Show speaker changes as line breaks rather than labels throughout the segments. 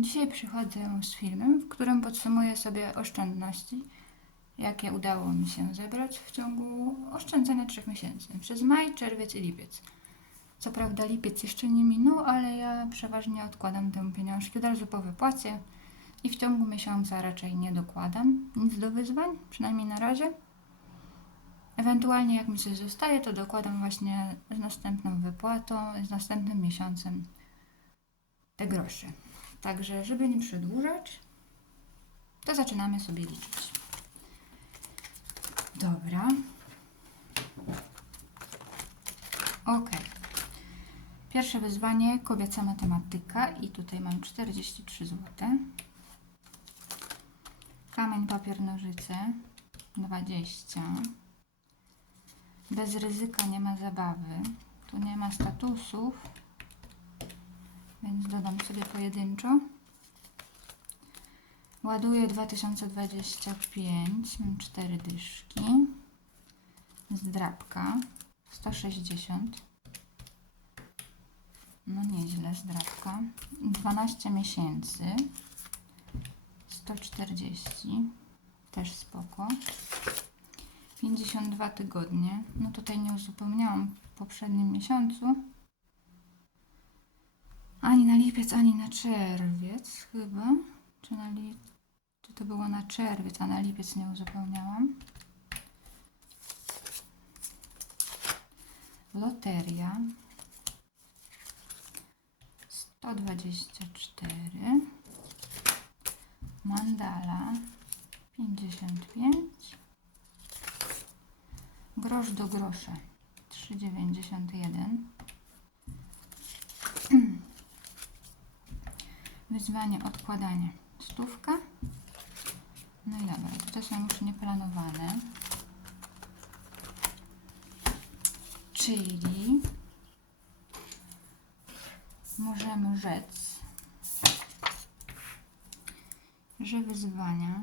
Dzisiaj przychodzę z filmem, w którym podsumuję sobie oszczędności, jakie udało mi się zebrać w ciągu oszczędzania 3 miesięcy. Przez maj, czerwiec i lipiec. Co prawda lipiec jeszcze nie minął, ale ja przeważnie odkładam te pieniążki od razu po wypłacie i w ciągu miesiąca raczej nie dokładam nic do wyzwań, przynajmniej na razie. Ewentualnie jak mi coś zostaje, to dokładam właśnie z następną wypłatą, z następnym miesiącem te grosze. Także, żeby nie przedłużać, to zaczynamy sobie liczyć. Dobra. Ok. Pierwsze wyzwanie kobieca matematyka i tutaj mam 43 zł. Kamień, papier, nożyce 20. Bez ryzyka nie ma zabawy. Tu nie ma statusów, więc dodam sobie pojedynczo. Ładuję 2025, mam 4 dyszki. Zdrabka 160. No nieźle zdrabka. 12 miesięcy 140. Też spoko. 52 tygodnie. No tutaj nie uzupełniałam w poprzednim miesiącu. Ani na lipiec, ani na czerwiec chyba. Czy, na li... Czy to było na czerwiec, a na lipiec nie uzupełniałam. Loteria. 124. Mandala. 55. Grosz do grosza 3,91 Wyzwanie odkładanie. Stówka. No i dobra, to są już nieplanowane. Czyli możemy rzec, że wyzwania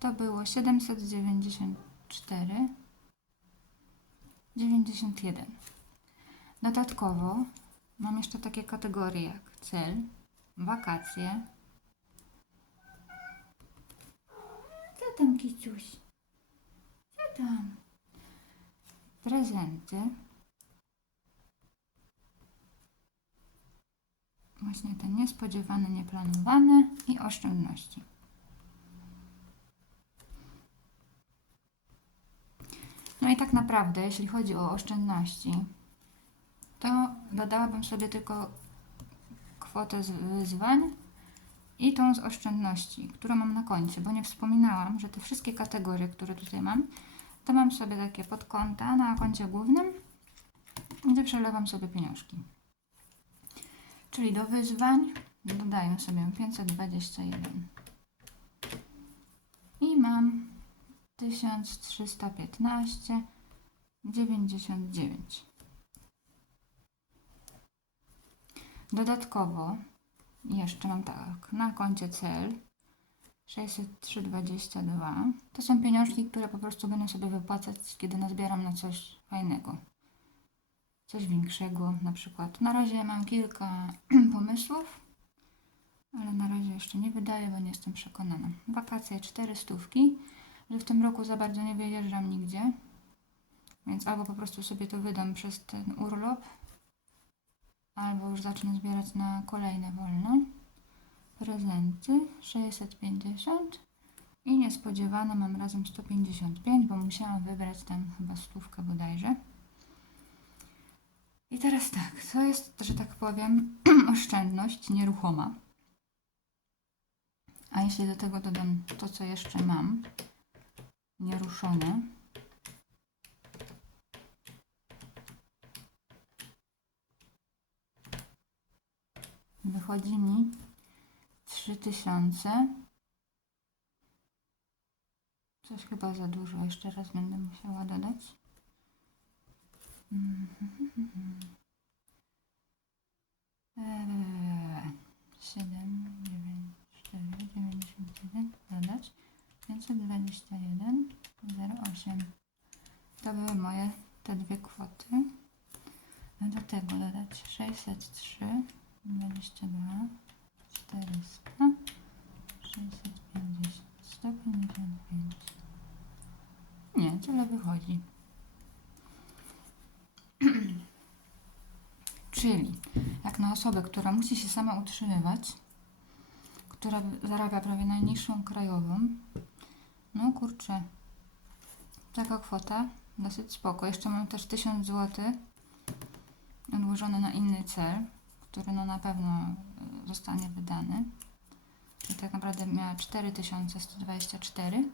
To było 794 91. Dodatkowo mam jeszcze takie kategorie jak cel, wakacje. Co tam, Kiciuś? Co tam? Prezenty. Właśnie te niespodziewane, nieplanowane i oszczędności. No i tak naprawdę, jeśli chodzi o oszczędności, to dodałabym sobie tylko kwotę z wyzwań i tą z oszczędności, którą mam na koncie, bo nie wspominałam, że te wszystkie kategorie, które tutaj mam, to mam sobie takie podkonta na koncie głównym, gdzie przelewam sobie pieniążki. Czyli do wyzwań dodaję sobie 521 i mam 1315 Dodatkowo jeszcze mam tak, na koncie cel 603,22. To są pieniążki, które po prostu będę sobie wypłacać, kiedy nazbieram na coś fajnego. Coś większego na przykład. Na razie mam kilka pomysłów, ale na razie jeszcze nie wydaję, bo nie jestem przekonana. Wakacje 4 stówki że w tym roku za bardzo nie wyjeżdżam nigdzie. Więc albo po prostu sobie to wydam przez ten urlop, albo już zacznę zbierać na kolejne wolne. Prezenty 650 i niespodziewane mam razem 155, bo musiałam wybrać tam chyba stówkę bodajże. I teraz tak, co jest, że tak powiem, oszczędność nieruchoma. A jeśli do tego dodam to, co jeszcze mam, nieruszone. Wychodzi mi 3000. Coś chyba za dużo, jeszcze raz będę musiała dodać. Eee, 7, 9, 4, 91, dodać. 521, 08. To były moje te dwie kwoty. Do 603, 22, 400, 650, 155. Nie, tyle wychodzi. Czyli jak na osobę, która musi się sama utrzymywać, która zarabia prawie najniższą krajową, no kurczę, taka kwota dosyć spoko. Jeszcze mam też 1000 zł odłożone na inny cel, który no na pewno y, zostanie wydany. Czyli tak naprawdę miała 4124.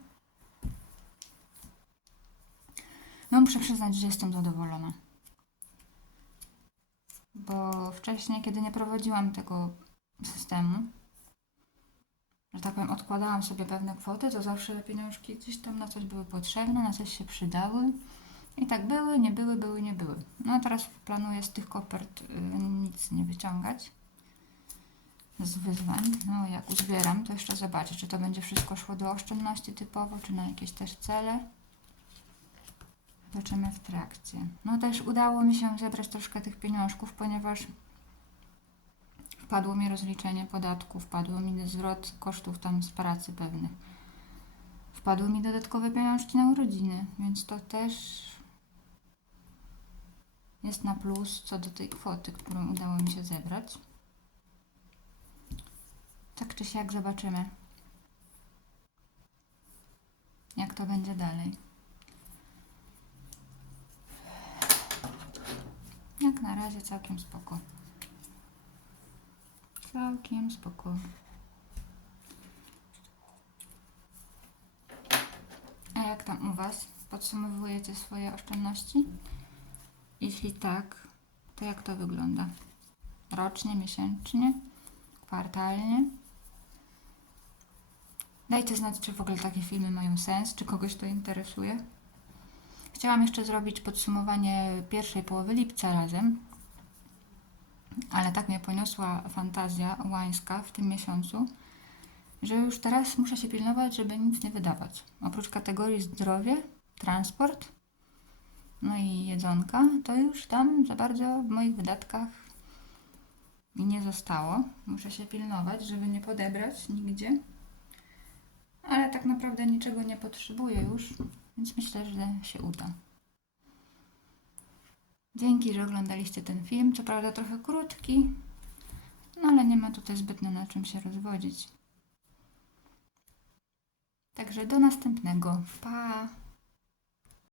No muszę przyznać, że jestem zadowolona. Bo wcześniej, kiedy nie prowadziłam tego systemu, że tak powiem, odkładałam sobie pewne kwoty, to zawsze pieniążki gdzieś tam na coś były potrzebne, na coś się przydały. Tak były, nie były, były, nie były. No a teraz planuję z tych kopert y, nic nie wyciągać z wyzwań. No jak uzbieram, to jeszcze zobaczę, czy to będzie wszystko szło do oszczędności typowo, czy na jakieś też cele. Zobaczymy w trakcie. No też udało mi się zebrać troszkę tych pieniążków, ponieważ wpadło mi rozliczenie podatku, wpadło mi zwrot kosztów tam z pracy pewnych. Wpadły mi dodatkowe pieniążki na urodziny, więc to też jest na plus co do tej kwoty, którą udało mi się zebrać. Tak czy siak zobaczymy, jak to będzie dalej. Jak na razie całkiem spoko. Całkiem spoko. A jak tam u Was? Podsumowujecie swoje oszczędności? Jeśli tak, to jak to wygląda? Rocznie, miesięcznie, kwartalnie? Dajcie znać, czy w ogóle takie filmy mają sens, czy kogoś to interesuje. Chciałam jeszcze zrobić podsumowanie pierwszej połowy lipca razem, ale tak mnie poniosła fantazja łańska w tym miesiącu, że już teraz muszę się pilnować, żeby nic nie wydawać. Oprócz kategorii zdrowie, transport, no i jedzonka, to już tam za bardzo w moich wydatkach nie zostało. Muszę się pilnować, żeby nie podebrać nigdzie. Ale tak naprawdę niczego nie potrzebuję już, więc myślę, że się uda. Dzięki, że oglądaliście ten film. Co prawda trochę krótki, no ale nie ma tutaj zbytnio na czym się rozwodzić. Także do następnego. Pa!